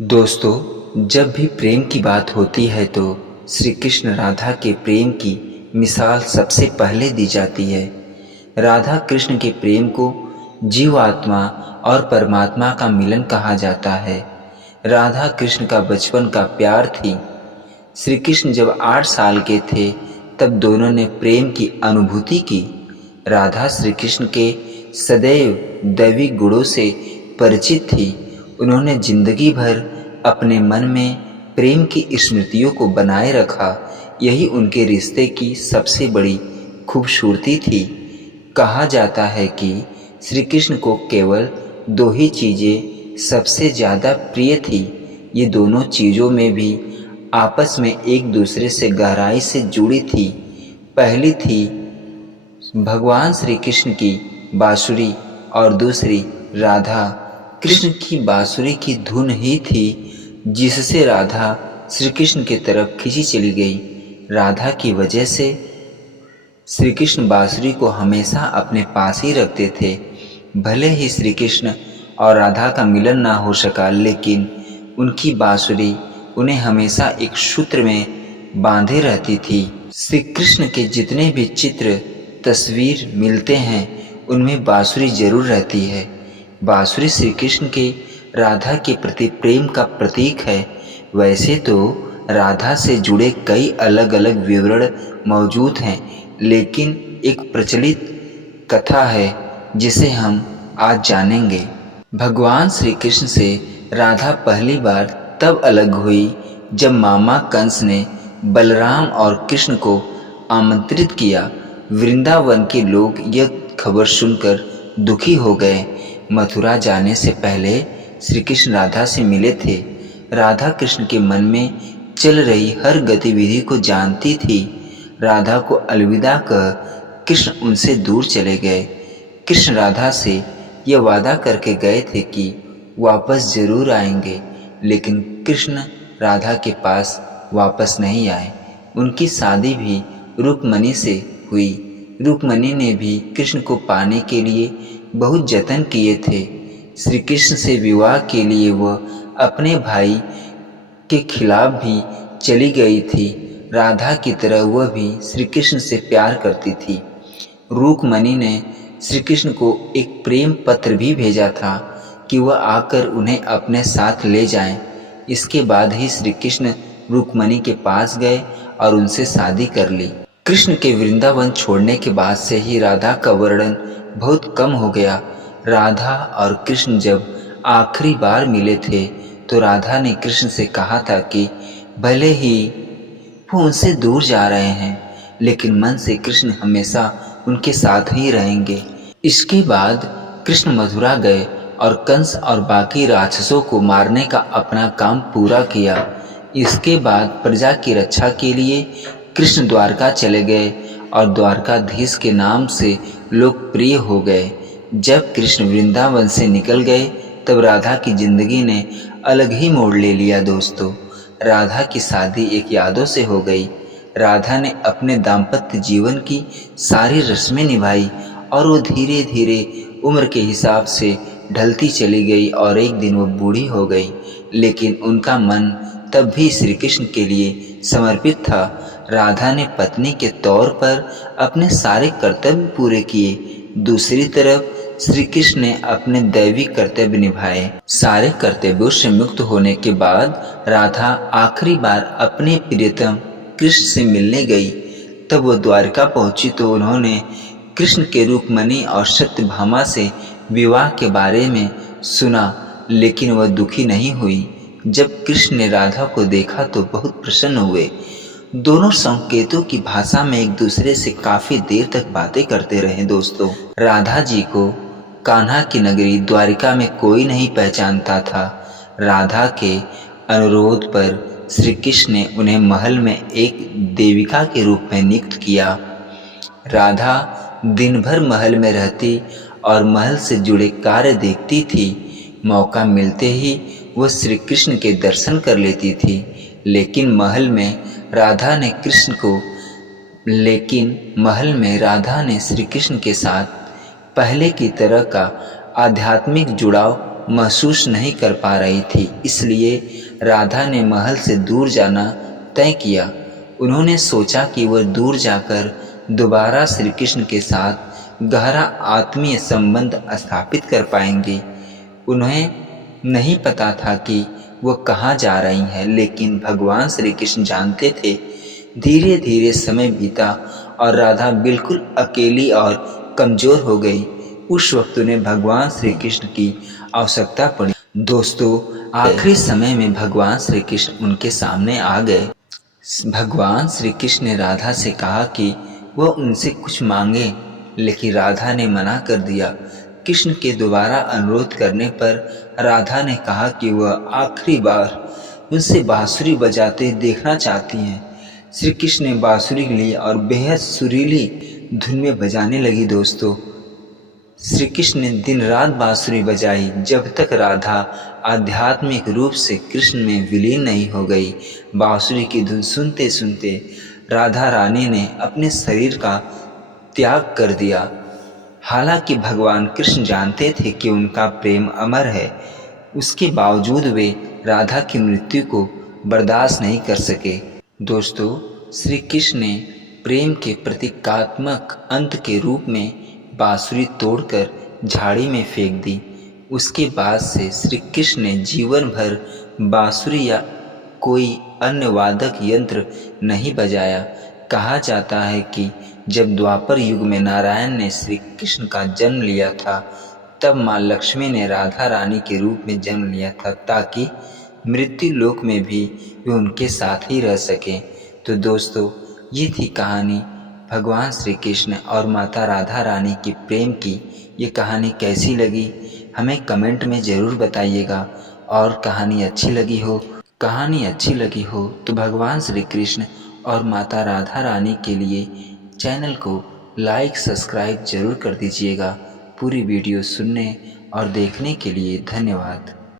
दोस्तों, जब भी प्रेम की बात होती है तो श्री कृष्ण राधा के प्रेम की मिसाल सबसे पहले दी जाती है। राधा कृष्ण के प्रेम को जीवात्मा और परमात्मा का मिलन कहा जाता है। राधा कृष्ण का बचपन का प्यार थी। श्री कृष्ण जब 8 साल के थे तब दोनों ने प्रेम की अनुभूति की। राधा श्री कृष्ण के सदैव दैवी गुणों से परिचित थी। उन्होंने जिंदगी भर अपने मन में प्रेम की स्मृतियों को बनाए रखा। यही उनके रिश्ते की सबसे बड़ी खूबसूरती थी। कहा जाता है कि श्री कृष्ण को केवल 2 ही चीज़ें सबसे ज़्यादा प्रिय थी। ये दोनों चीज़ों में भी आपस में एक दूसरे से गहराई से जुड़ी थी। पहली थी भगवान श्री कृष्ण की बांसुरी और दूसरी राधा कृष्ण की बांसुरी की धुन ही थी जिससे राधा श्री कृष्ण की तरफ खींची चली गई। राधा की वजह से श्री कृष्ण बांसुरी को हमेशा अपने पास ही रखते थे। भले ही श्री कृष्ण और राधा का मिलन ना हो सका, लेकिन उनकी बांसुरी उन्हें हमेशा एक सूत्र में बांधे रहती थी। श्री कृष्ण के जितने भी चित्र तस्वीर मिलते हैं उनमें बांसुरी जरूर रहती है। बांसुरी श्री कृष्ण के राधा के प्रति प्रेम का प्रतीक है। वैसे तो राधा से जुड़े कई अलग अलग विवरण मौजूद हैं, लेकिन एक प्रचलित कथा है जिसे हम आज जानेंगे। भगवान श्री कृष्ण से राधा पहली बार तब अलग हुई जब मामा कंस ने बलराम और कृष्ण को आमंत्रित किया। वृंदावन के लोग यह खबर सुनकर दुखी हो गए। मथुरा जाने से पहले श्री कृष्ण राधा से मिले थे। राधा कृष्ण के मन में चल रही हर गतिविधि को जानती थी। राधा को अलविदा कह कृष्ण उनसे दूर चले गए। कृष्ण राधा से यह वादा करके गए थे कि वापस जरूर आएंगे, लेकिन कृष्ण राधा के पास वापस नहीं आए। उनकी शादी भी रुक्मणी से हुई। रुक्मणी ने भी कृष्ण को पाने के लिए बहुत जतन किए थे। श्री कृष्ण से विवाह के लिए वह अपने भाई के खिलाफ भी चली गई थी। राधा की तरह वह भी श्री कृष्ण से प्यार करती थी। रुक्मणी ने श्री कृष्ण को एक प्रेम पत्र भी भेजा था कि वह आकर उन्हें अपने साथ ले जाएं। इसके बाद ही श्री कृष्ण रुक्मणी के पास गए और उनसे शादी कर ली। कृष्ण के वृंदावन छोड़ने के बाद से ही राधा का वर्णन बहुत कम हो गया। राधा और कृष्ण जब आखिरी बार मिले थे तो राधा ने कृष्ण से कहा था कि भले ही वो उनसे दूर जा रहे हैं, लेकिन मन से कृष्ण हमेशा उनके साथ ही रहेंगे। इसके बाद कृष्ण मथुरा गए और कंस और बाकी राक्षसों को मारने का अपना काम पूरा किया। इसके बाद प्रजा की रक्षा के लिए कृष्ण द्वारका चले गए और द्वारकाधीश के नाम से लोकप्रिय हो गए। जब कृष्ण वृंदावन से निकल गए तब राधा की जिंदगी ने अलग ही मोड़ ले लिया। दोस्तों, राधा की शादी एक यादों से हो गई। राधा ने अपने दाम्पत्य जीवन की सारी रस्में निभाई और वो धीरे धीरे उम्र के हिसाब से ढलती चली गई और एक दिन वो बूढ़ी हो गई, लेकिन उनका मन तब भी श्री कृष्ण के लिए समर्पित था। राधा ने पत्नी के तौर पर अपने सारे कर्तव्य पूरे किए। दूसरी तरफ श्री कृष्ण ने अपने दैवी कर्तव्य निभाए। सारे कर्तव्यों से मुक्त होने के बाद राधा आखिरी बार अपने प्रियतम कृष्ण से मिलने गई। तब वह द्वारका पहुंची तो उन्होंने कृष्ण के रुक्मणी और सत्यभामा से विवाह के बारे में सुना, लेकिन वह दुखी नहीं हुई। जब कृष्ण ने राधा को देखा तो बहुत प्रसन्न हुए। दोनों संकेतों की भाषा में एक दूसरे से काफी देर तक बातें करते रहे। दोस्तों, राधा जी को कान्हा की नगरी द्वारिका में कोई नहीं पहचानता था। राधा के अनुरोध पर श्री कृष्ण ने उन्हें महल में एक देविका के रूप में नियुक्त किया। राधा दिन भर महल में रहती और महल से जुड़े कार्य देखती थी। मौका मिलते ही वह श्री कृष्ण के दर्शन कर लेती थी। लेकिन महल में राधा ने श्री कृष्ण के साथ पहले की तरह का आध्यात्मिक जुड़ाव महसूस नहीं कर पा रही थी, इसलिए राधा ने महल से दूर जाना तय किया। उन्होंने सोचा कि वह दूर जाकर दोबारा श्री कृष्ण के साथ गहरा आत्मीय संबंध स्थापित कर पाएंगी। उन्हें नहीं पता था कि वह कहाँ जा रही हैं, लेकिन भगवान श्री कृष्ण जानते थे। धीरे धीरे समय बीता और राधा बिल्कुल अकेली और कमज़ोर हो गई। उस वक्त उन्हें भगवान श्री कृष्ण की आवश्यकता पड़ी। दोस्तों, आखिरी समय में भगवान श्री कृष्ण उनके सामने आ गए। भगवान श्री कृष्ण ने राधा से कहा कि वह उनसे कुछ मांगे, लेकिन राधा ने मना कर दिया। कृष्ण के दोबारा अनुरोध करने पर राधा ने कहा कि वह आखिरी बार उनसे बांसुरी बजाते देखना चाहती हैं। श्री कृष्ण ने बांसुरी ली और बेहद सुरीली धुन में बजाने लगी। दोस्तों, श्री कृष्ण ने दिन रात बांसुरी बजाई जब तक राधा आध्यात्मिक रूप से कृष्ण में विलीन नहीं हो गई। बांसुरी की धुन सुनते सुनते राधा रानी ने अपने शरीर का त्याग कर दिया। हालांकि भगवान कृष्ण जानते थे कि उनका प्रेम अमर है, उसके बावजूद वे राधा की मृत्यु को बर्दाश्त नहीं कर सके। दोस्तों, श्री कृष्ण ने प्रेम के प्रतीकात्मक अंत के रूप में बांसुरी तोड़कर झाड़ी में फेंक दी। उसके बाद से श्री कृष्ण ने जीवन भर बांसुरी या कोई अन्य वादक यंत्र नहीं बजाया। कहा जाता है कि जब द्वापर युग में नारायण ने श्री कृष्ण का जन्म लिया था, तब माँ लक्ष्मी ने राधा रानी के रूप में जन्म लिया था, ताकि मृत्यु लोक में भी वे उनके साथ ही रह सकें। तो दोस्तों, ये थी कहानी भगवान श्री कृष्ण और माता राधा रानी के प्रेम की। ये कहानी कैसी लगी हमें कमेंट में ज़रूर बताइएगा। और कहानी अच्छी लगी हो तो भगवान श्री कृष्ण और माता राधा रानी के लिए चैनल को लाइक सब्सक्राइब ज़रूर कर दीजिएगा। पूरी वीडियो सुनने और देखने के लिए धन्यवाद।